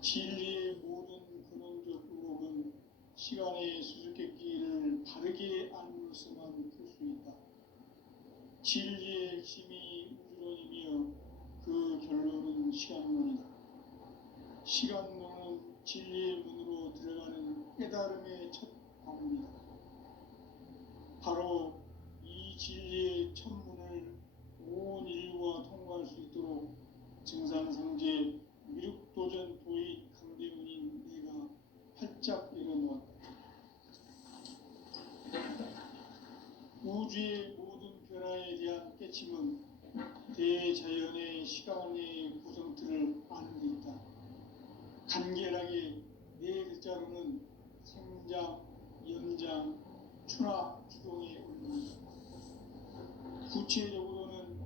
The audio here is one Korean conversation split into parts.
진리의 모든 근원적 의혹은 시간의 수수께끼를 바르게 알므로서만 풀 수 있다. 진리의 핵심이 우주론이며 그 결론은 시간론이다. 시간론은 진리의 문으로 들어가는 깨달음의 첫 방문이다. 바로 이 진리의 첫 문을 온 인류가 통과할 수 있도록 증산상제 미륵도전 도인 강대문인 내가 활짝 열어놓았다. 우주의 모든 변화에 대한 깨침은 대자연의 시간의 구성틀을 아는 데 있다. 간결하게 네 글자로는 생장, 연장, 추나 추동에 올립니다. 구체적으로는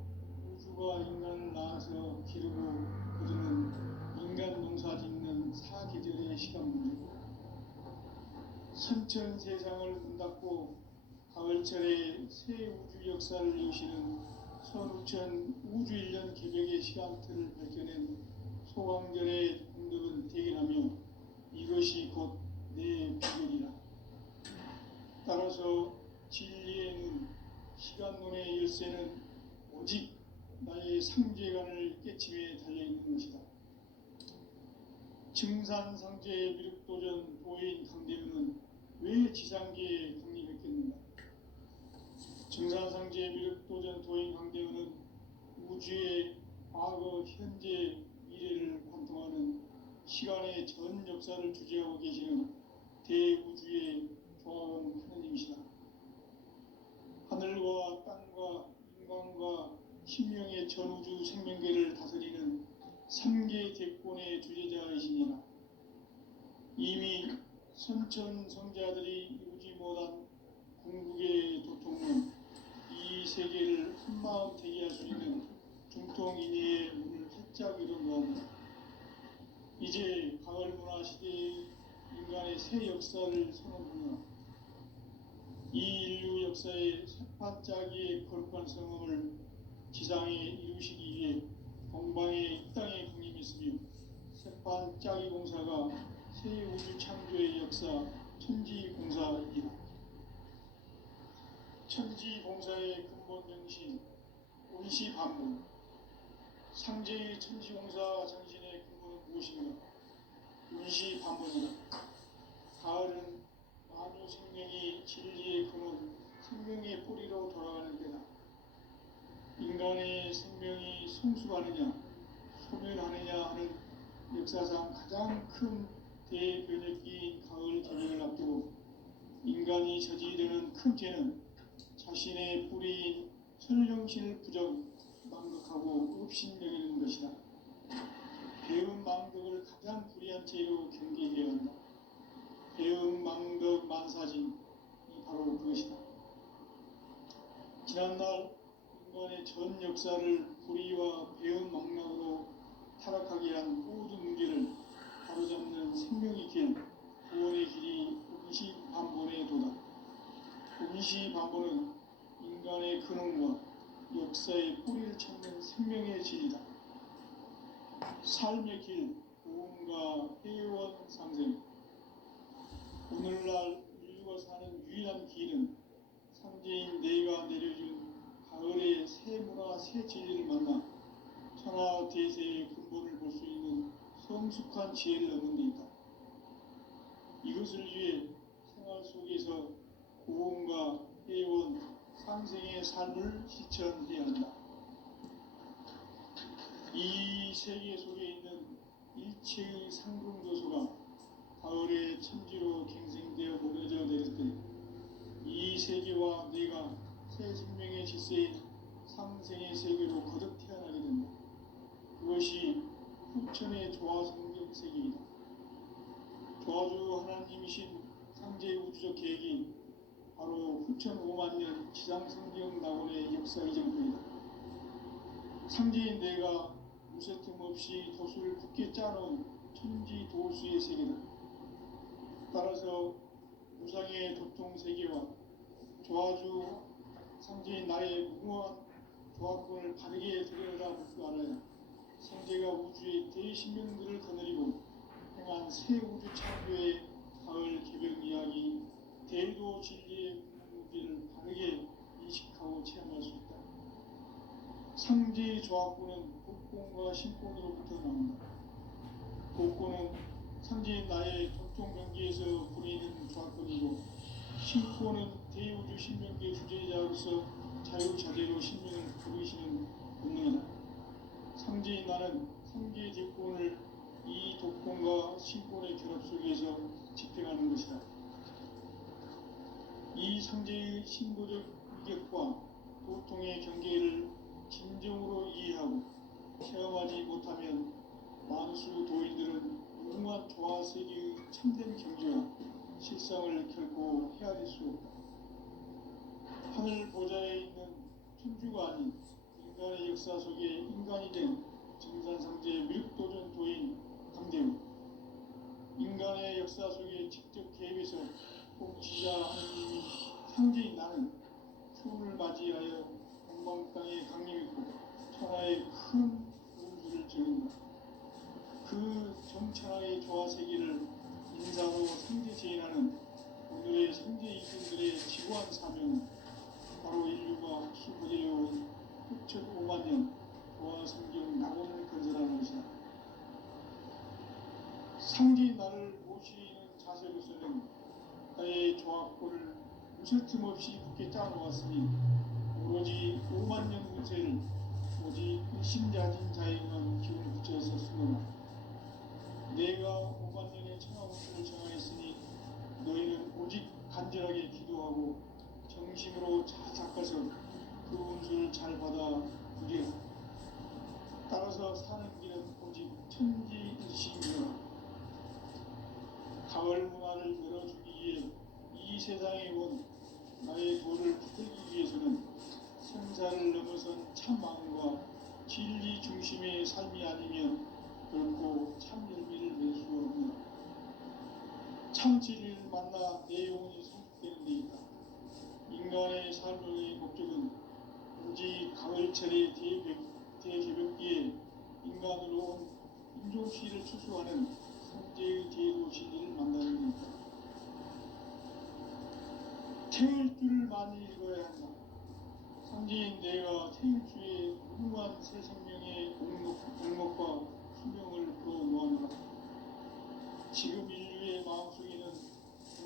우주가 인간을 낳아서 기르고 그들은 인간 농사 짓는 사계절의 시간 문제고, 선천 세상을 문 닫고 가을철에 새 우주 역사를 여시는 선우천 우주 1년 개벽의 시간틀을 밝혀낸 소강절의 공덕을 대견하며 이것이 곧 내 비결이라. 따라서 진리의 눈, 시간론의 열쇠는 오직 나의 상제관을 깨침에 달려있는 것이다. 증산상제의 미륵도전 도인 강대문은 왜 지상계에 강림했겠는가? 증산상제의 미륵도전 도인 강대문은 우주의 과거, 현재, 미래를 관통하는 시간의 전 역사를 주재하고 계시는 대우주의 조화원 하느님이시다. 하늘과 땅과 인간과 신명의 전우주 생명계를 다스리는 3계 대권의 주재자이시니라. 이미 선천성자들이 이루지 못한 궁극의 도통은 이 세계를 한마음 되게 할 수 있는 중통인의의 문을 활짝 열어놓았다. 이제 가을문화 시대의 인간의 새 역사를 선언하며 이 인류 역사의 새반짝이의 거룩한 성음을 지상에 이루시기 위해 동방의 이 땅에 강림했으며, 새반짝이 공사가 새 우주 창조의 역사 천지공사이다. 천지공사의 근본 정신 원시반문, 상제의 천지공사 정신의 근본은 무엇인가? 원시반문이다. 가을은 만유 생명이 진리의 근원, 생명의 뿌리로 돌아가는 때다. 인간의 생명이 성숙하느냐, 소멸하느냐 하는 역사상 가장 큰 대변혁기인 가을 개벽을 앞두고 인간이 저지르는 큰 죄는 자신의 뿌리인 천령신을 망극하고 업신여기는 것이다. 배운 망덕을 가장 불의한 죄로 경계해야 한다. 배운 망덕 만사진이 바로 그것이다. 지난날 인간의 전 역사를 불의와 배운 망락으로 타락하게 한 모든 문제를 바로잡는 생명의 길, 구원의 길이 원시반본의 도다. 원시반본은 인간의 근원과 역사의 뿌리를 찾는 생명의 진리다. 삶의 길, 구원과 회원 상생. 오늘날 인류가 사는 유일한 길은 상제인 내가 내려준 가을의 새 문화, 새 진리를 만나 천하 대세의 근본을 볼 수 있는 성숙한 지혜를 얻는 데 있다. 이것을 위해 생활 속에서 구원과 회원, 상생의 삶을 실천해야 한다. 이 세계 속에 있는 일체의 상금조소가 가을의 천지로 갱생되어 무너져 내릴 때 이 세계와 내가 새 생명의 질서인 상생의 세계로 거듭 태어나게 된다. 그것이 후천의 조화성경 세계이다. 조화주 하나님이신 상제의 우주적 계획이 바로 후천 5만 년 지상성경 낙원의 역사 이전부이다. 상제인 내가 무쇠틈 없이 도수를 굳게 짜놓은 천지 도수의 세계다. 따라서 무상의 도통 세계와 조화주 상제인 나의 무모한 조합권을 바르게 들여다볼 줄 알아야 상제가 우주의 대신명들을 거느리고 새 우주 창조의 가을 개벽 이야기, 대도 진리의 궁극기를 바르게 인식하고 체험할 수 있다. 상지 조합구는 복권과 신권으로부터 나온다. 복권은 상지인 나의 각종 경기에서 부리는 조합권이고, 신권은 대우주 신명계 주제자로서 자유자재로 신명을 부르시는 본능이다. 상지인 나는 상지의 뒷권을 이 독권과 신권의 결합 속에서 집행하는 것이다. 이 상지의 신도적 위격과 도통의 경계를 진정으로 이해하고 체험하지 못하면 만수 도인들은 무궁한 조화세계의 참된 경지와 실상을 결코 헤아릴 수 없다. 하늘 보좌에 있는 천주가 아닌 인간의 역사 속에 인간이 된 정산상제의 미륵도전 도인 강대우, 인간의 역사 속에 직접 개입해서 통치자 하느님이 상제인 나는 추운을 맞이하여 동방땅에 강림했고 천하의 큰 운수를 지른다. 그 정천하의 조화세계를 인사로 상제제인하는 오늘의 상제 이분들의 지구한 사명은 바로 인류가 수부되어온 흑적 5만 년 조화성경 낙원을 건설하는 것이다. 상제인 나를 모시는 자세로서는 나의 조합권을 무설틈 없이 굳게 짜놓았으니 오로지 5만 년 운세를 오직 일심자진 자에게만 기운을 붙여서 쓰노라. 내가 5만 년의 천하운수를 정하였으니 너희는 오직 간절하게 기도하고 정심으로 잘 닦아서 그 운수를 잘 받아 누리라. 따라서 사는 길은 오직 천지일시이라. 가을 문화를 열어주기 위해 이 세상에 온 나의 도를 붙들기 위해서는 생사를 넘어선 참마음과 진리 중심의 삶이 아니면 결코 참 열매를 맺을 수 없느라. 참 진리를 만나 내 영혼이 성숙되는 데 있다. 인간의 삶의 목적은 오직 가을철의 대개벽기에 인간으로 온 인종시를 추수하는 상제의 대도 진리를 만나는 데 있다. 태일주를 많이 읽어야 한다. 상제인 내가 태일주의 무궁한 새 생명의 공목과 수명을 풀어놓아노라. 지금 인류의 마음속에는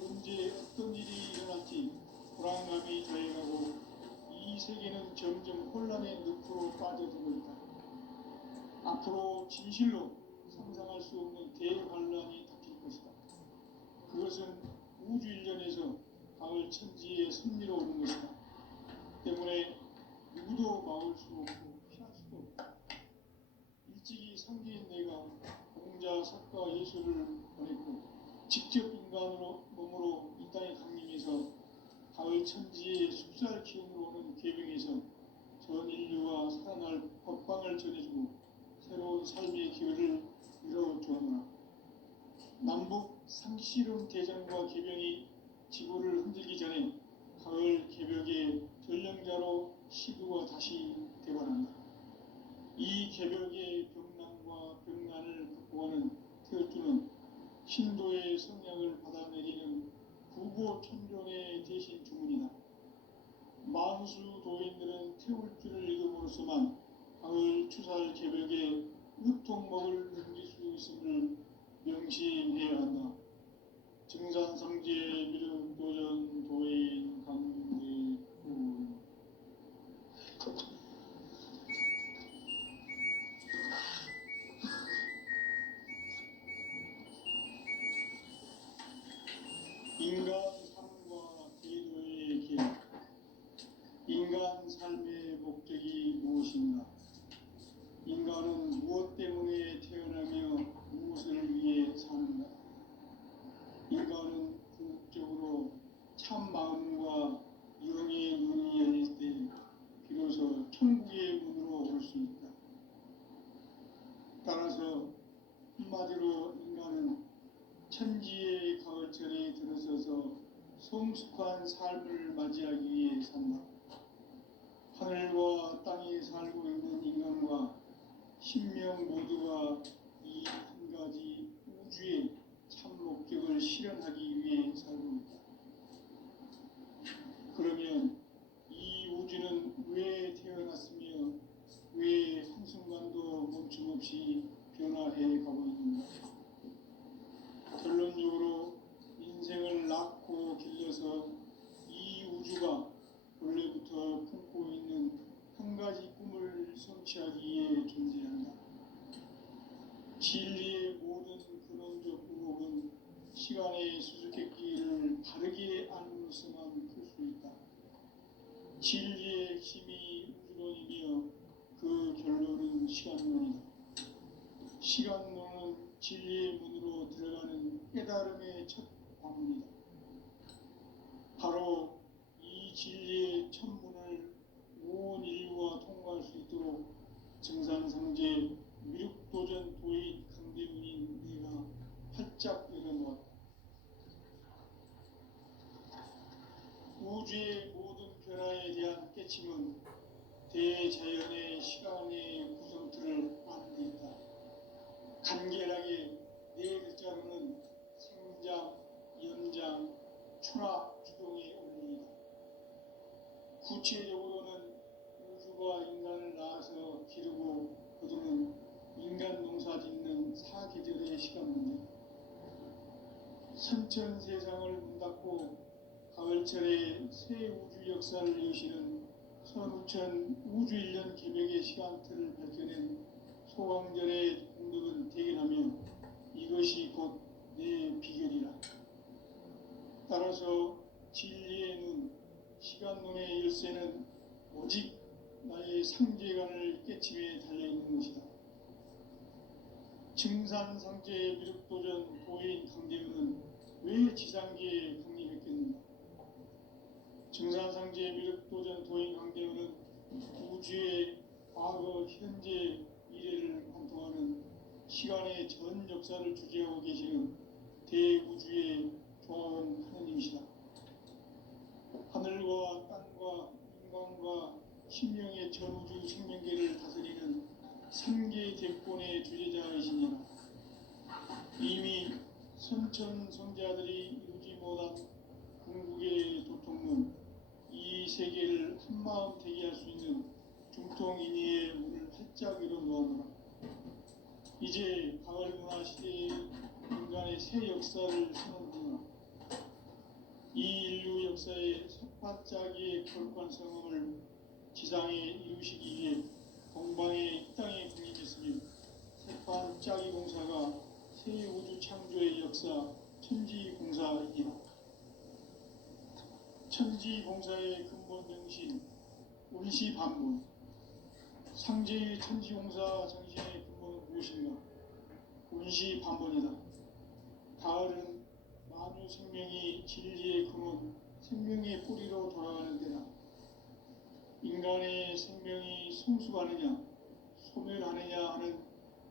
언제 어떤 일이 일어날지 불안감이 더해가고 이 세계는 점점 혼란의 늪으로 빠져들고 있다. 앞으로 진실로 상상할 수 없는 대환란이 닥칠 것이다. 그것은 우주 일련에서 가을 천지의 섭리로 오는 것이다. 때문에 누구도 막을 수 없고 피할 수도 없다. 일찍이 상제인 내가 공자, 석가, 예수를 보냈고 직접 인간으로 몸으로 이 땅에 강림해서 가을 천지의 숲살 기운으로 오는 계명에서 전 인류가 살아날 법방을 전해주고 새로운 삶의 기회를 이뤄주었노라. 남북 상씨름 대전과 계병이 지구를 흔들기 전에 가을 개벽의 전령자로 시부가 다시 대발한다. 이 개벽의 병난과 병난을 극복하는 태어주는 신도의 성량을 받아내리는 구고천존의 대신 주문이다. 만수 도인들은 태울주를 읽음으로써만 가을 추살 개벽의 으통목을 넘길 수 있음을 명심해야 한다. 증산상제 미륵도전 도인 강대우. 인간 삶과 제도의 길. 인간 삶의 목적이 무엇인가? 인간은 무엇 때문에 태어나며 무엇을 위해 사는가? 인간은 궁극적으로 참 마음과 영의 눈이 열릴 때 비로소 천국의 문으로 올 수 있다. 따라서 한마디로 인간은 천지의 가을철에 들어서서 성숙한 삶을 맞이하기 위해 산다. 하늘과 땅에 살고 있는 인간과 신명 모두가 이 한 가지 우주에 시간의 수수께끼를 바르게 알므로서만 풀 수 있다. 진리의 핵심이 우주론이며 그 결론은 시간론이다. 시간론은 진리의 문으로 들어가는 깨달음의 첫 방문이다. 바로 이 진리의 첫 문을 온 인류가 통과할 수 있도록 정상상제 미륵도전 도인 강대문인 네가 활짝 열어놓았다. 우주의 모든 변화에 대한 깨침은 대자연의 시간의 구성틀을 아는 데 있다. 간결하게 네 글자로는 생장, 연장, 추락, 주동의 원리이다. 구체적으로는 우주가 인간을 낳아서 기르고 거두는 인간 농사 짓는 사계절의 시간 문제, 선천 세상을 문 닫고 가을철에 새 우주 역사를 여시는 선우천 우주 1년 개벽의 시간틀을 밝혀낸 소강절의 공덕은 대견하며 이것이 곧 내 비결이라. 따라서 진리의 눈, 시간론의 열쇠는 오직 나의 상제관을 깨침에 달려있는 것이다. 증산상제의 미륵도전 도인 강대은은 왜 지상계에 강림했겠는가? 증산상제의 미륵도전 도인 강대은은 우주의 과거, 현재, 미래를 관통하는 시간의 전 역사를 주재하고 계시는 대우주의 조화원 하느님이시다. 하늘과 땅과 인간과 신명의 전우주 생명계를 다스리는 삼계 대권의 주제자이시니라. 이미 선천성자들이 이루지 못한 궁극의 도통문, 이 세계를 한마음 되게 할 수 있는 중통인의의 문을 활짝 열어놓았노라. 이제 가을 문화 시대의 인간의 새 역사를 선언하노라. 이 인류 역사의 첫 발자기의 거룩한 성음을 지상에 이루시기 위해 동방의 이 땅에 군림했으며 새반짜기 공사가 새 우주 창조의 역사 천지공사이다. 천지공사의 근본 정신 운시반문, 상제의 천지공사 정신의 근본은 무엇인가? 운시반문이다. 가을은 만유 생명이 진리의 근원, 생명의 뿌리로 돌아가는 데다. 인간의 생명이 성숙하느냐, 소멸하느냐 하는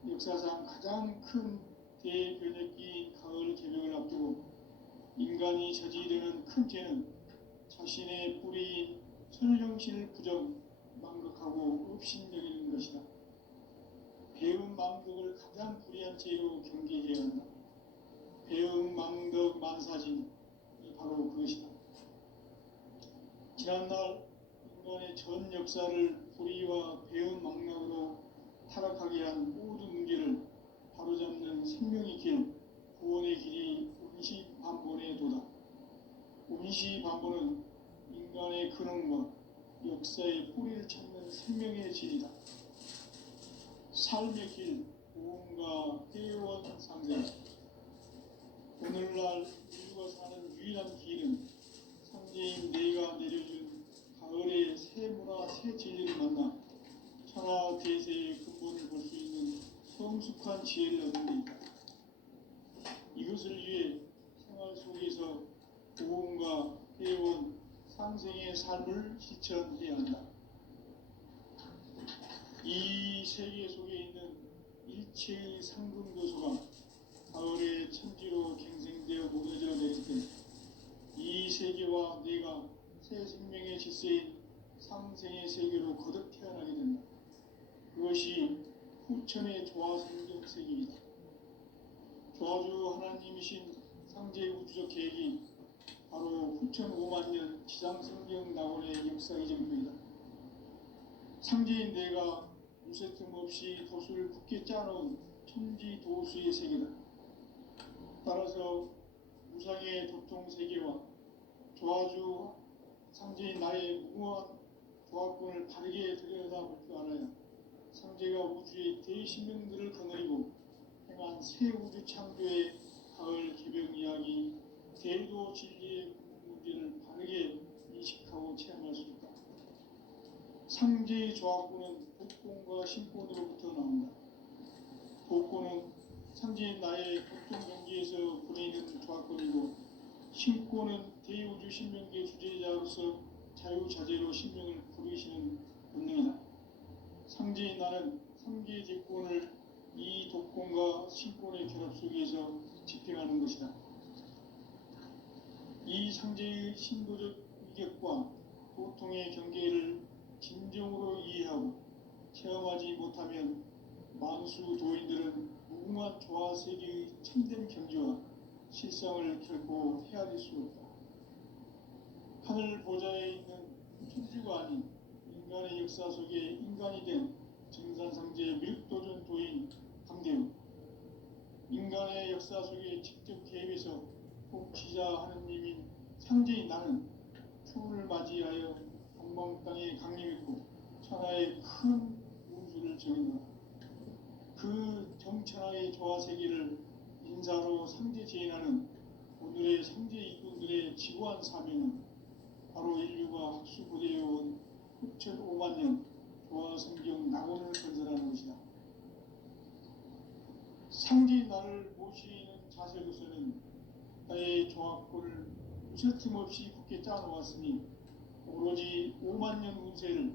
역사상 가장 큰 대변혁기인 가을 개벽을 앞두고 인간이 저지르는 큰 죄는 자신의 뿌리인 선령신을 부정, 망극하고 업신여기는 것이다. 배움 망덕을 가장 불의한 죄로 경계해야 한다. 배움 망덕 만사진이 바로 그것이다. 지난날 인간의 전 역사를 불의와 배움 망락으로 타락하게 한 모든 문제를 바로잡는 생명의 길, 구원의 길이 운시반본의 도다. 운시반본은 인간의 근원과 역사의 뿌리를 찾는 생명의 질이다. 삶의 길, 보험과 회원 상생. 오늘날 인류가 사는 유일한 길은 상제인 네가 내려준 가을의 새 문화, 새 진리를 만나 천하 대세의 근본을 볼 수 있는 성숙한 지혜를 얻는 데 있다. 이것을 위해 생활 속에서 보험과 회원, 상생의 삶을 실천해야 한다. 이 세계 속에 있는 일체의 상금 요소가 가을의 천지로 갱생되어 녹여져 내릴 때 이 세계와 내가 새 생명의 질서인 상생의 세계로 거듭 태어나게 된다. 그것이 후천의 조화성경 세계이다. 조화주 하나님이신 상제 우주적 계획이 바로 후천 5만 년 지상성경 낙원의 역사의 전부이다. 상제인 내가 무쇠 틈 없이 도수를 굳게 짜놓은 천지 도수의 세계다. 따라서 무상의 도통 세계와 조화주 상제인 나의 무궁한 조화권을 바르게 들여다볼 줄 알아야 상제가 우주의 대신명들을 거느리고 행한 새 우주 창조의 가을 개벽 이야기, 대도 진리의 문제를 바르게 인식하고 체험할 수 있다. 상제의 조합구는 복권과 신권으로부터 나온다. 복권은 상제인 나의 보통 경기에서 보내는 조합권이고, 신권은 대우주 신명기의 주제자로서 자유자재로 신명을 부르시는 본능이다. 상제인 나는 상계의 제권을 이 독권과 신권의 결합 속에서 집행하는 것이다. 이 상제의 신도적 위격과 고통의 경계를 진정으로 이해하고 체험하지 못하면 만수 도인들은 무궁한 조화 세계의 참된 경지와 실상을 결코 헤아릴 수 없다. 하늘 보좌에 있는 천주가 아닌 인간의 역사 속에 인간이 된 증산상제 밀도전 도인 강대우, 인간의 역사 속에 직접 개입해서 통치자 하느님인 상제인 나는 추운을 맞이하여 동방 땅에 강림했고 천하의 큰 운수를 정했노라. 그 정천하의 조화 세계를 인사로 상제 제인하는 오늘의 상제 일꾼들의 지구한 사명은 바로 인류가 학수고대해온 흑천 5만 년 조화 성경 낙원을 건설하는 것이다. 상제인 나를 모시는 자세로서는 나의 조합권을 무쇠틈 없이 굳게 짜놓았으니 오로지 5만 년 운세를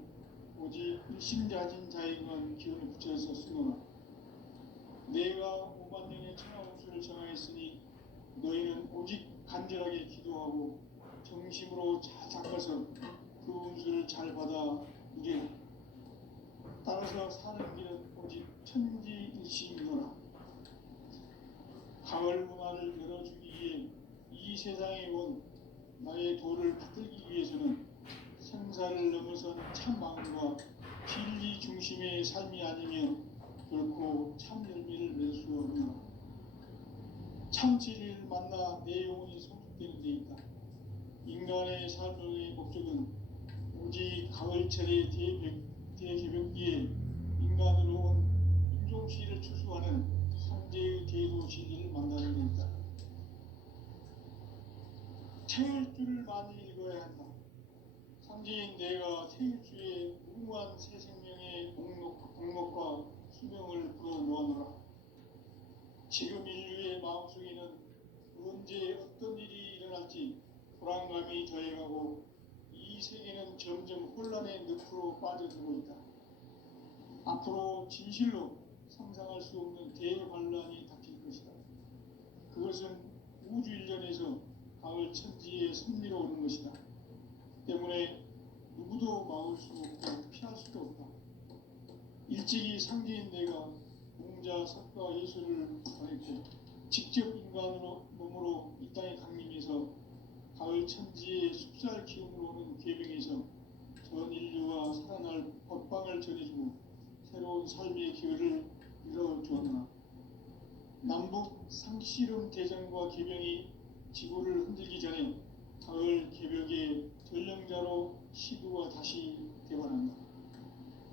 오직 일심자진 자에게만 기운을 붙여서 쓰노라. 내가 5만 년의 천하 운수를 정하였으니 너희는 오직 간절하게 기도하고 정심으로 잘 닦아서 그 운수를 잘 받아 누리라. 따라서 사는 길은 오직 천지일심이노라. 가을 문화를 열어주기 위해 이 세상에 온 나의 도를 받들기 위해서는 생사를 넘어선 참 마음과 진리 중심의 삶이 아니면 결코 참 열매를 맺을 수 없노라. 참 진리를 만나 내 영혼이 성숙되는 데 있다. 인간의 삶의 목적은 오직 가을철의 대개벽기에 인간으로 온 인종시를 추수하는 상제의 대도 진리를 만나는 데 있다. 태일주를 많이 읽어야 한다. 상제인 내가 태일주의 무궁한 새 생명의 공목과 수명을 불어놓아노라. 지금 인류의 마음속에는 언제 어떤 일이 일어날지 불안감이 더해가고 이 세계는 점점 혼란의 늪으로 빠져들고 있다. 앞으로 진실로 상상할 수 없는 대환란이 닥칠 것이다. 그것은 우주 일전에서 가을 천지의 섭리로 오는 것이다. 때문에 누구도 막을 수 없고 피할 수도 없다. 일찍이 상제인 내가 공자, 석가, 예술을 보냈고 직접 인간으로 몸으로 이 땅에 강림해서 가을 천지의 숲살 기운으로 오는 계병에서 전 인류가 살아날 법방을 전해주고 새로운 삶의 기회를 열어주었노라. 남북 상씨름 대전과 계병이 지구를 흔들기 전에 가을 개벽의 전령자로 시구가 다시 개발한다.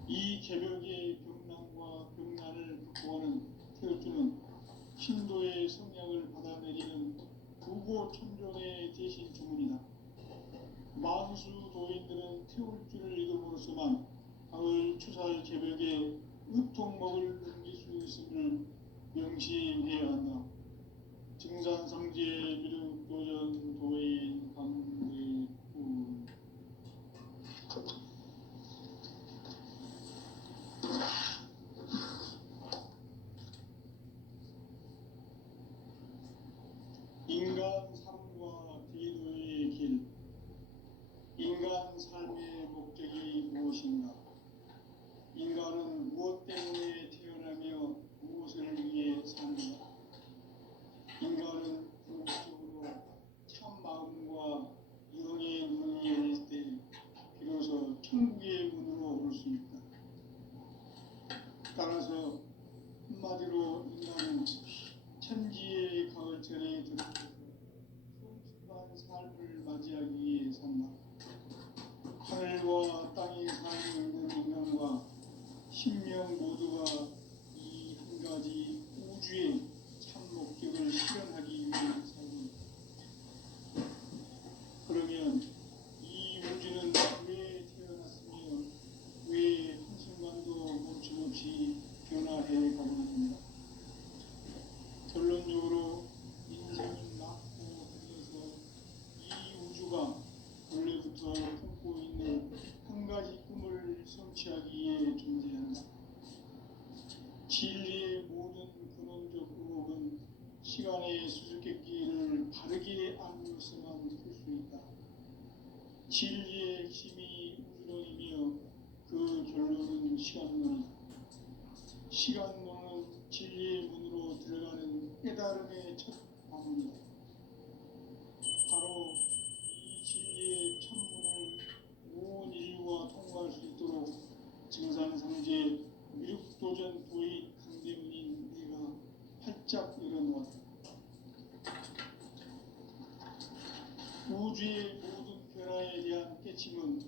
이 개벽의 병난과 병난을 극복하는 태극주는 신도의 성량을 받아내리는 부고천종의 대신 주문이다. 만수 도인들은 태울주를 읽음으로써만 가을 추살 개벽에 의통목을 넘길 수 있음을 명심해야 한다. 증산상제 미륵도전 도인 강대훈. 인간 삶과 대도의 길. 인간 삶의 목적이 무엇인가? 인간은 무엇 때문에 태어나며 무엇을 위해 사는가? 인간은 궁극적으로 참 마음과 영의 문이 열릴 때 비로소 천국의 문으로 올 수 있다. 따라서 한마디로 인간은 천지의 가을철에 들어서서 성숙한 삶을 맞이하기 위해 산다. 하늘과 땅에 살고 있는 인간과 신명 모두가 이 한 가지 우주의 참 목적을 실현하기 시간의 수수께끼를 바르게 알고서만 풀 수 있다. 진리의 핵심이 우주론이며 그 결론은 시간론이다. 시간론은 진리의 문으로 들어가는 깨달음의 첫 방문이다. 바로 이 진리의 천문을 온 인류가 통과할 수 있도록 증산상제 미륵도전 도의 강대문인 내가 활짝 열어놓았다. 우주의 모든 변화에 대한 깨침은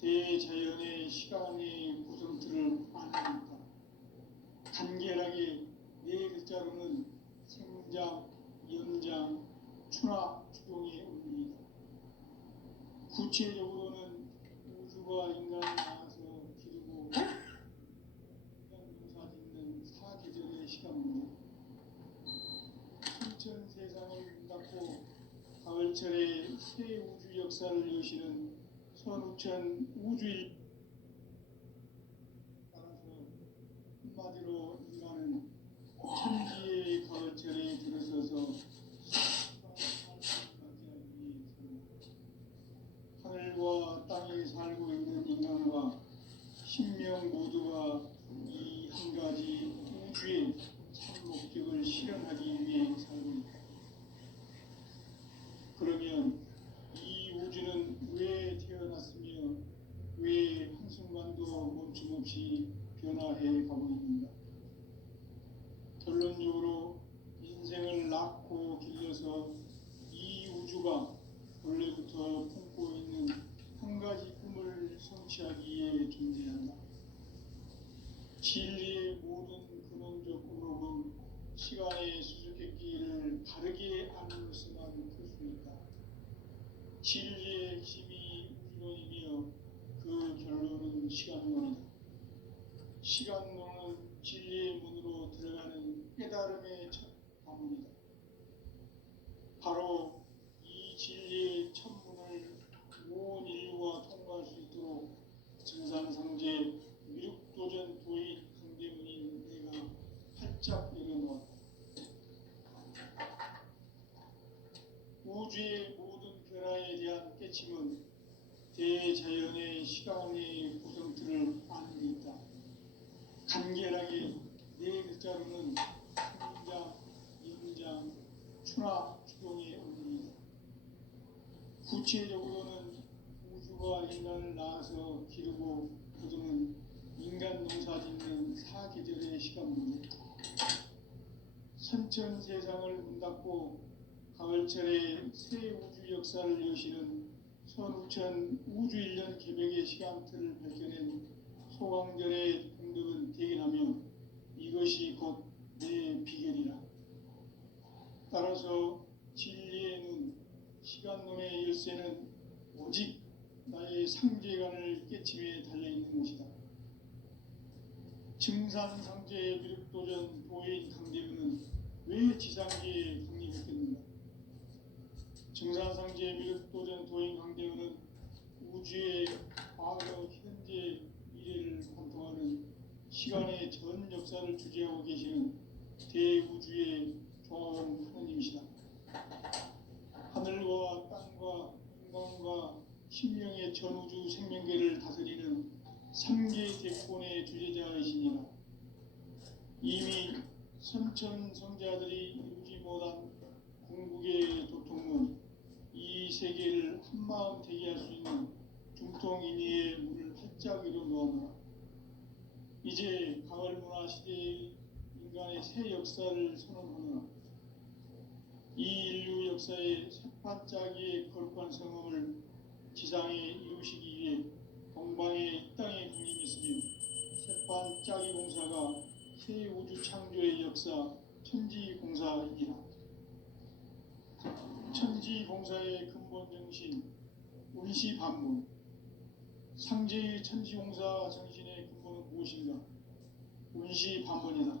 대자연의 시간의 구성틀을 아는 것이다. 간결하게 네 글자로는 생장, 연장, 추나 추동의 의미이다. 구체적으로는 우주가 인간을 낳아서 기르고 인간 농사 짓는 사계절의 시간입니다. 순천 세상을 문 닫고 가을철에 새 우주 역사를 여시는 선우천 우주일. 따라서 한마디로 인간은 천지의 가을철에 들어서서 하늘과 땅에 살고 있는 인간과 신명 모두가 이 한 가지 우주의 참 목적을 실현하기 위해 살고 있다. 그러면 이 우주는 왜 태어났으며 왜 한순간도 멈춤없이 변화해 가고 있는가? 결론적으로 인생을 낳고 길러서 이 우주가 원래부터 품고 있는 한 가지 꿈을 성취하기 위해 존재한다. 진리의 모든 근원적 의혹은 시간의 수수께끼를 바르게 알고서만 풀 수 있다. 진리의 핵심이 우주론이며 그 결론은 시간론이다. 시간론은 진리의 문으로 들어가는 깨달음의 첫 방문이다. 바로 이 진리의 천문을 온 인류가 통과할 수 있도록 증산상제 미륵도전 도의 강대문인 내가 활짝 열어놓았다. 우주의 모든 변화에 대한 깨침은 대자연의 시간의 구성틀을 아는 데 있다. 간결하게 네 글자로는 생장, 연장, 추나 추동의 의미이다. 구체적으로는 우주가 인간을 낳아서 기르고 거두는 인간 농사 짓는 사계절의 시간입니다. 선천 세상을 문 닫고 가을철에 새 우주 역사를 여시는 선우천 우주 1년 개벽의 시간틀을 밝혀낸 소강절의 공덕은 대견하며 이것이 곧 내 비결이라. 따라서 진리의 눈, 시간론의 열쇠는 오직 나의 상제관을 깨침에 달려있는 것이다. 증산상제의 미륵도전 도인 강대문은 왜 지상계에 강림했겠는가? 증산상제의 미륵도전 도인 강대문은 우주의 과거, 현재, 미래를 관통하는 시간의 전 역사를 주재하고 계시는 대우주의 조화원 하나님이시다. 하늘과 땅과 인간과 신명의 전우주 생명계를 다스리는 3계 대권의 주제자이시니라. 이미 선천 성자들이 이루지 못한 궁극의 도통은 이 세계를 한마음 되게 할 수 있는 중통인의의 문을 활짝 열어놓았노라. 이제 가을 문화 시대의 인간의 새 역사를 선언하노라. 이 인류 역사의 새반짝이의 거룩한 성험을 지상에 이루시기 위해 동방의 이 땅에 강림했으며 새반짝이 공사가 새 우주 창조의 역사 천지공사이니라. 천지공사의 근본 정신 운시반문. 상제의 천지공사 정신의 근본은 무엇인가? 운시반문이다.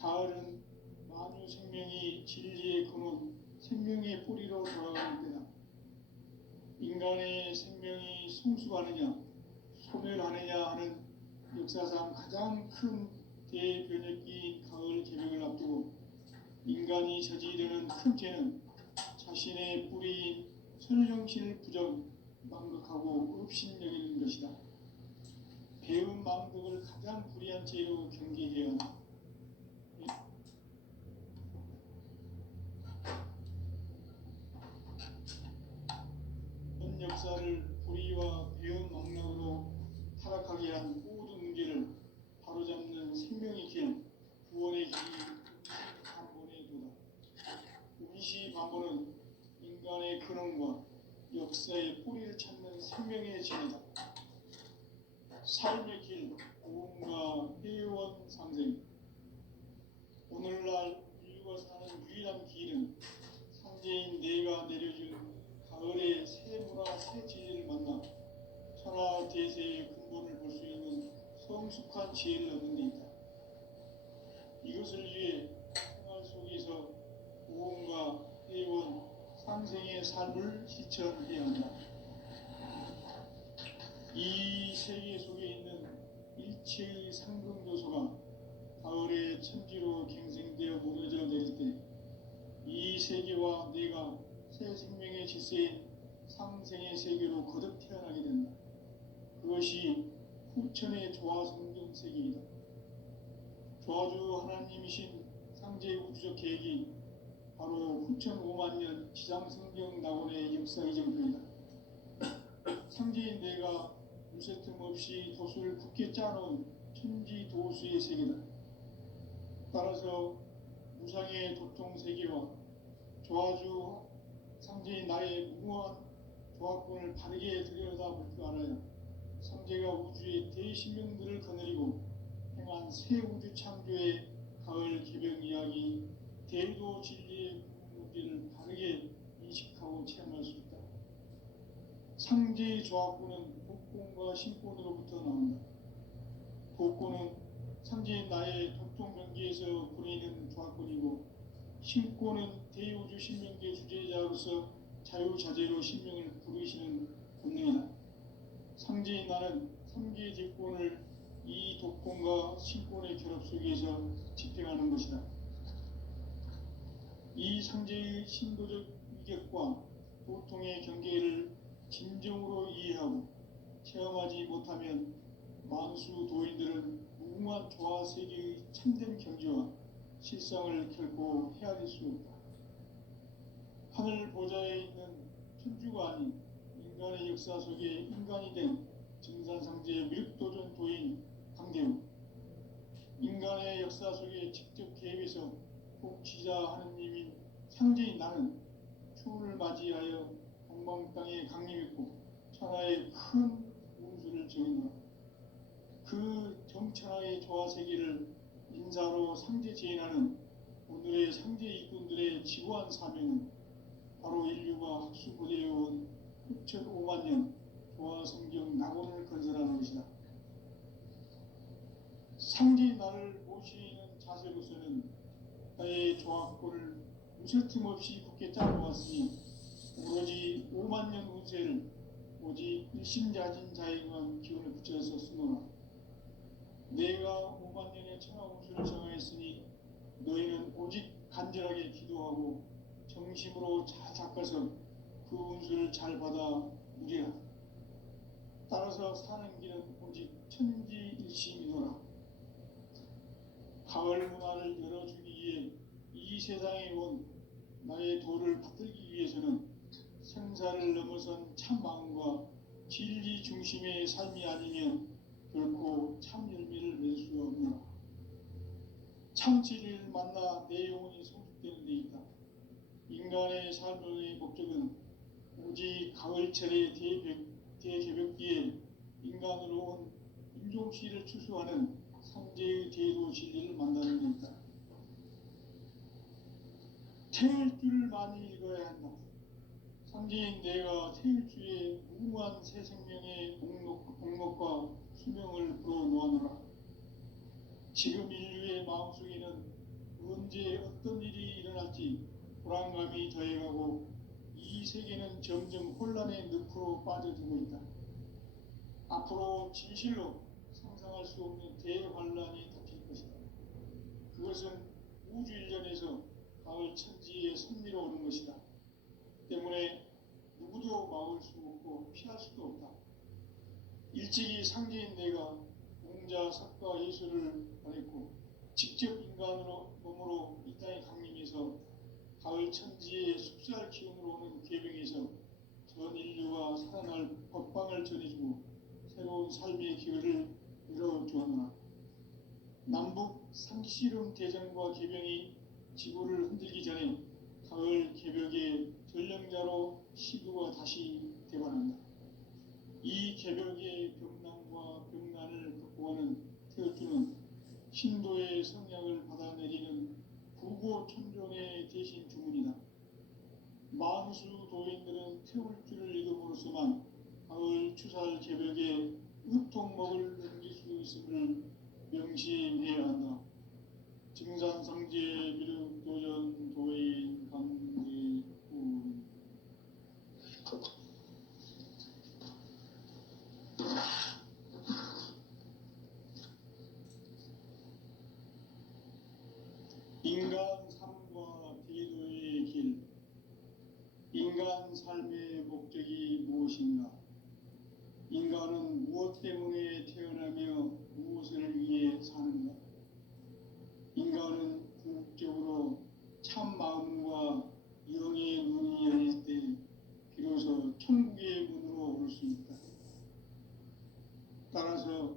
가을은 만유 생명이 진리의 근원, 생명의 뿌리로 돌아가는 때다. 인간의 생명이 성숙하느냐, 소멸하느냐 하는 역사상 가장 큰 대변혁기인 가을 개벽을 앞두고 인간이 저지르는 큰 죄는 자신의 뿌리인 선령신을 망각하고 업신여기는 것이다. 배운 망덕을 가장 불의한 죄로 경계해야 한다. 현 역사를 불의와 배운 망락으로 타락하게 한 모든 문제를 바로잡는 생명의 길, 구원의 길이 반본의 도다. 운시 반본은 인간의 근원과 역사의 뿌리를 찾는 생명의 진이다. 삶의 길, 구원과 회원 상생. 오늘날 인류가 사는 유일한 길은 상제인 내가 내려준 가을의 새무라 새 진리를 만나 천하 대세의 근본을 볼 수 있는 성숙한 지혜를 얻는 데 있다. 이것을 위해 생활 속에서 구원과 회원, 상생의 삶을 실천해야 한다. 이 세계 속에 있는 일체의 상승 요소가 가을의 천지로 갱생되어 무너져 내릴 때 이 세계와 내가 새 생명의 질서인 상생의 세계로 거듭 태어나게 된다. 그것이 후천의 조화성경 세계이다. 조화주 하나님이신 상제의 우주적 계획이 바로 후천 5만 년 지상성경 낙원의 역사 이정표이다. 상제인 내가 무쇠틈 없이 도수를 굳게 짜놓은 천지 도수의 세계다. 따라서 무상의 도통 세계와 조화주 상제인 나의 무모한 조합권을 바르게 들여다볼 줄 알아야 상제가 우주의 대신명들을 거느리고 행한 새 우주 창조의 가을 개병 이야기, 대도 진리의 문제를 바르게 인식하고 체험할 수 있다. 상제의 조합권은 복권과 신권으로부터 나온다. 복권은 상제인 나의 도통 경계에서 부리는 조합권이고, 신권은 대우주 신명계 주제자로서 자유자재로 신명을 부르시는 본능이다. 상제인 나는 3개의 제권을 이 독권과 신권의 결합 속에서 집행하는 것이다. 이 상제의 신도적 위격과 도통의 경계를 진정으로 이해하고 체험하지 못하면 만수 도인들은 무궁한 조화 세계의 참된 경지와 실상을 결코 헤아릴 수 없다. 하늘 보좌에 있는 천주가 아닌 인간의 역사 속에 인간이 된 증산상제의 밀도전 도인 강대우, 인간의 역사 속에 직접 개입해서 통치자 하느님인 상제인 나는 추운을 맞이하여 동방 땅에 강림했고 천하의 큰 운수를 정했노라. 그 정천하의 조화 세계를 인사로 상제 제인하는 오늘의 상제 일꾼들의 지구한 사명은 바로 인류가 학수고대해온 6,5만 년 조화 성경 낙원을 건설하는 것이다. 상제인 나를 모시는 자세로서는 나의 조합권을 무쇠틈 없이 굳게 짜놓았으니 오로지 5만 년 운세를 오직 일심자진 자에게만 기운을 붙여서 쓰노라. 내가 5만 년의 천하 운수를 정하였으니 너희는 오직 간절하게 기도하고 정심으로 잘 닦아서 그 운수를 잘 받아 누리라. 따라서 사는 길은 오직 천지일심이노라. 가을 문화를 열어주기 위해 이 세상에 온 나의 도를 받들기 위해서는 생사를 넘어선 참 마음과 진리 중심의 삶이 아니면 결코 참 열매를 맺을 수 없노라. 참 진리를 만나 내 영혼이 성숙되는 데 있다. 인간의 삶의 목적은 오직 가을철의 대개벽기에 인간으로 온 인종씨를 추수하는 상제의 대도 진리를 만나는 데 있다. 태일 줄을 많이 읽어야 한다. 상제인 내가 태일주의 무궁한 새 생명의 공목과 수명을 불어놓아노라. 지금 인류의 마음속에는 언제 어떤 일이 일어날지 불안감이 더해가고 이 세계는 점점 혼란의 늪으로 빠져들고 있다. 앞으로 진실로 상상할 수 없는 대환란이 닥칠 것이다. 그것은 우주 일전에서 가을 천지의 섭리로 오는 것이다. 때문에 누구도 막을 수 없고 피할 수도 없다. 일찍이 상제인 내가 공자, 석가, 예수를 보냈고 직접 인간으로 몸으로 이 땅에 강림해서 가을 천지의 숲살 기운으로 오는 계병에서 전 인류가 살아날 법방을 전해주고 새로운 삶의 기회를 열어주었노라. 남북 상씨름 대전과 계병이 지구를 흔들기 전에 가을 개벽의 전령자로 시구가 다시 되관한다. 이 개벽의 병난과 병난을 극복하는 태어주는 신도의 성약을 받아내리는 부고천종의 대신 주문이다. 만수 도인들은 태울주를 읽음으로써만 가을 추살 개벽에 으통먹을 넘길 수 있음을 명심해야 한다. 증산상제 미륵도전 도인 강제군 인간 삶과 대도의 길. 인간 삶의 목적이 무엇인가? 인간은 무엇 때문에 태어나며 무엇을 위해 사는가? 인간은 궁극적으로 참 마음과 영의 눈이 열릴 때 비로소 천국의 문으로 올 수 있다. 따라서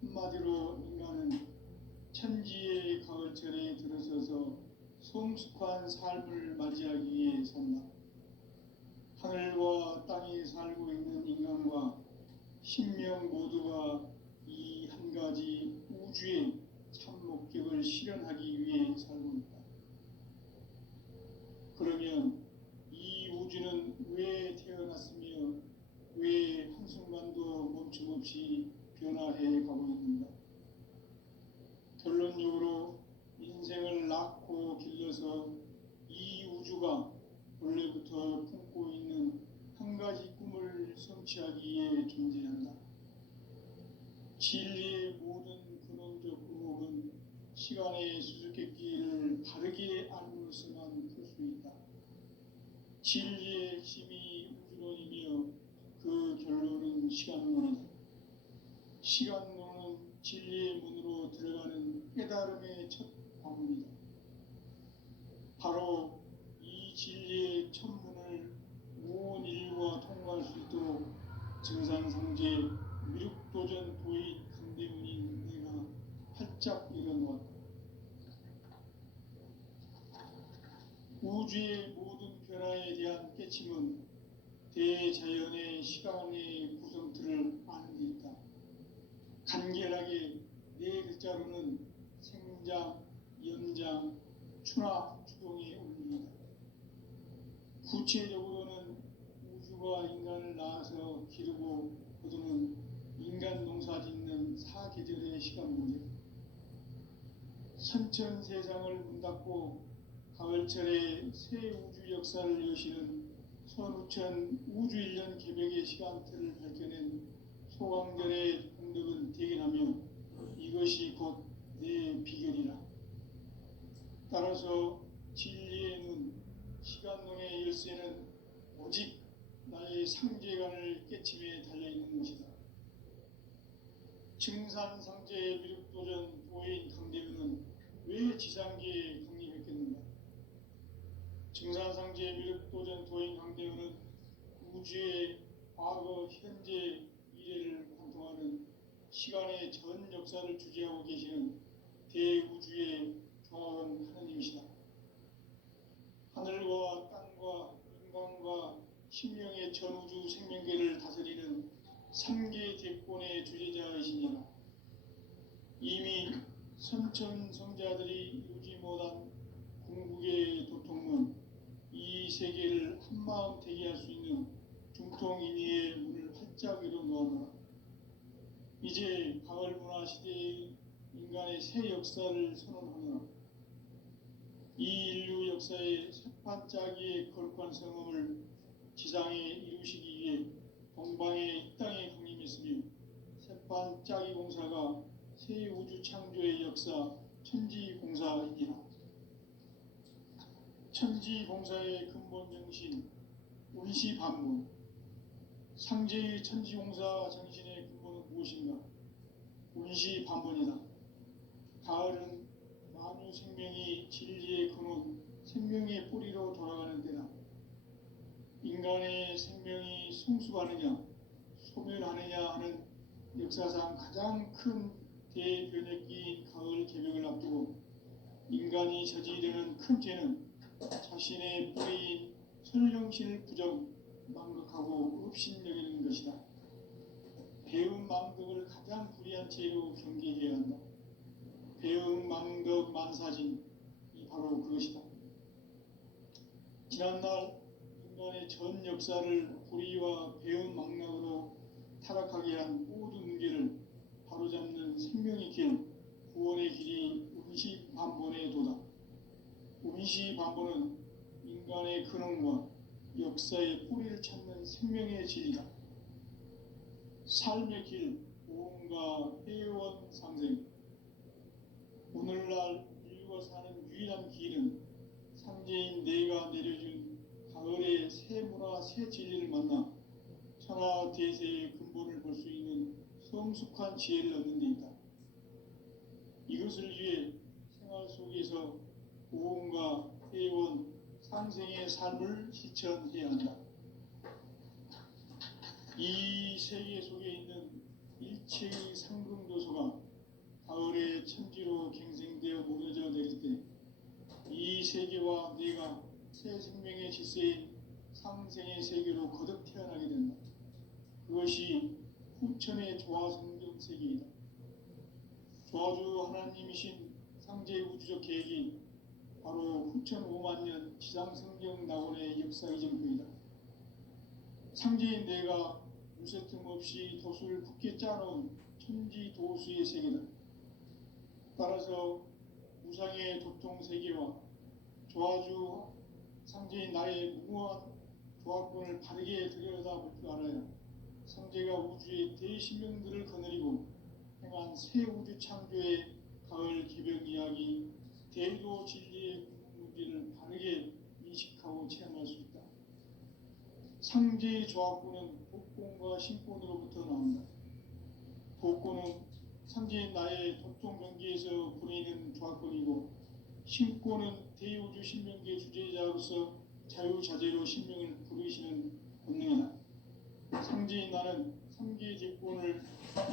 한마디로 인간은 천지의 가을철에 들어서서 성숙한 삶을 맞이하기 위해 산다. 하늘과 땅에 살고 있는 인간과 신명 모두가 이 한 가지 우주의 참 목적을 실현하기 위해 살고 있다. 그러면 이 우주는 왜 태어났으며 왜 한순간도 멈춤없이 변화해 가고 있는가? 결론적으로 인생을 낳고 길러서 이 우주가 원래부터 품고 있는 한 가지 꿈을 성취하기 위해 존재한다. 진리의 모든 근원적 의목은 시간의 수수께끼를 바르게 알므로서만 풀 수 있다. 진리의 핵심이 우주론이며 그 결론은 시간론이다. 시간론은 진리의 문으로 들어가는 깨달음의 첫 관문이다. 바로 이 진리의 첫 문을 온 인류가 통과할 수 있도록 증산상제 미륵도전 도인 강대문인 내가 활짝 열어놓았다. 우주의 모든 변화에 대한 깨침은 대자연의 시간의 구성틀을 아는 데 있다. 간결하게 네 글자로는 생장, 연장, 추나 추동의 원리이다. 구체적으로는 우주가 인간을 낳아서 기르고 거두는 인간 농사 짓는 사계절의 시간 문제. 선천세상을 문 닫고 가을철에 새 우주 역사를 여시는 선우천 우주일년 개벽의 시간틀을 밝혀낸 소강절의 공덕은 대견하며 이것이 곧 내 비결이라. 따라서 진리의 눈, 시간론의 열쇠는 오직 나의 상제관을 깨침에 달려있는 것이다. 증산상제 미륵도전 도인 강대문은 왜 지상계에 강림했겠는가? 증산상제 미륵도전 도인 강대문은 우주의 과거, 현재, 미래를 관통하는 시간의 전 역사를 주재하고 계시는 대우주의 종합원 하나님이시다. 하늘과 땅과 인간과 신명의 전우주 생명계를 다스리는 삼계 대권의 주재자이시니라. 이미 선천성자들이 이루지 못한 궁극의 도통문, 이 세계를 한마음 되게 할 수 있는 중통인의의 문을 활짝 열어놓아라. 이제 가을 문화 시대의 인간의 새 역사를 선언하노라. 이 인류 역사의 새판짜기의 거룩한 성음을 지상에 이루시기 위해 동방의 이 땅에 강림했으며 새판짜기 공사가 새 우주 창조의 역사 천지공사이니라. 천지봉사의 근본 정신, 운시반문. 상제의 천지봉사 정신의 근본은 무엇인가? 운시반문이다. 가을은 만유 생명이 진리의 근원, 생명의 뿌리로 돌아가는 때다. 인간의 생명이 성숙하느냐, 소멸하느냐 하는 역사상 가장 큰 대변혁기인 가을 개벽을 앞두고 인간이 저지르는 큰 죄는 자신의 뿌리인 선령신을 부정, 망각하고 업신여기는 것이다. 배음 망덕을 가장 불의한 죄로 경계해야 한다. 배음 망덕 만사진이 바로 그것이다. 지난날 인간의 전 역사를 불의와 배음 망락으로 타락하게 한 모든 문제를 바로잡는 생명의 길, 구원의 길이 운시반본의 도다. 운시반본은 인간의 근원과 역사의 뿌리를 찾는 생명의 진리다. 삶의 길, 보험과 회원 상생. 오늘날 인류가 사는 유일한 길은 상제인 내가 내려준 가을의 새 문화, 새 진리를 만나 천하대세의 근본을 볼 수 있는 성숙한 지혜를 얻는 데 있다. 이것을 위해 생활 속에서 보험과 회원, 상생의 삶을 실천해야 한다. 이 세계 속에 있는 일체의 상금도소가 가을의 천지로 갱생되어 무너져 내릴 때 이 세계와 내가 새 생명의 질서인 상생의 세계로 거듭 태어나게 된다. 그것이 후천의 조화성경 세계이다. 조화주 하나님이신 상제의 우주적 계획이 바로 후천 5만 년 지상성경 낙원의 역사 이전표이다. 상제인 내가 무쇠 틈 없이 도수를 굳게 짜놓은 천지 도수의 세계다. 따라서 무상의 도통 세계와 조화주 상제인 나의 무모한 조합권을 바르게 들여다볼 줄 알아야 상제가 우주의 대신명들을 거느리고 행한 새 우주 창조의 가을 개벽 이야기, 대도 진리의 문제를 바르게 인식하고 체험할 수 있다. 상제의 조합권은 복권과 신권으로부터 나온다. 복권은 상제인 나의 도통 경계에서 부리는 조합권이고, 신권은 대우주 신명기의 주제자로서 자유자재로 신명을 부르시는 본능이다. 상제인 나는 상계의 제권을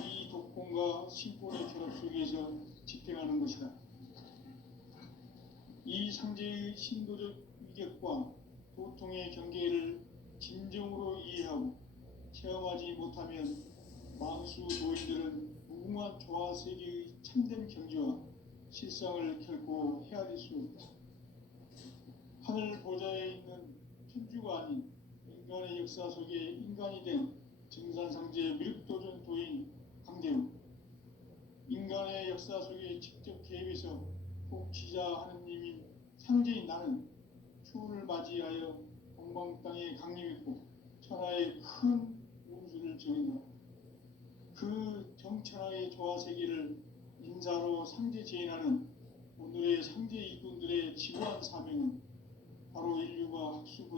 이 독권과 신권의 결합 속에서 집행하는 것이다. 이 상제의 신도적 위격과 도통의 경계를 진정으로 이해하고 체험하지 못하면 만수 도인들은 무궁한 조화 세계의 참된 경지와 실상을 결코 헤아릴 수 없다. 하늘 보좌에 있는 천주가 아닌 인간의 역사 속에 인간이 된 증산상제 미륵도전 도인 강대우, 인간의 역사 속에 직접 개입해서 복지자 하느님인 상제인 나는 추운을 맞이하여 동방 땅에 강림했고 천하의 큰 운수를 정인다. 그 정천하의 조화 세계를 인사로 상제 제인하는 오늘의 상제 일꾼들의 지구한 사명은 바로 인류가 학수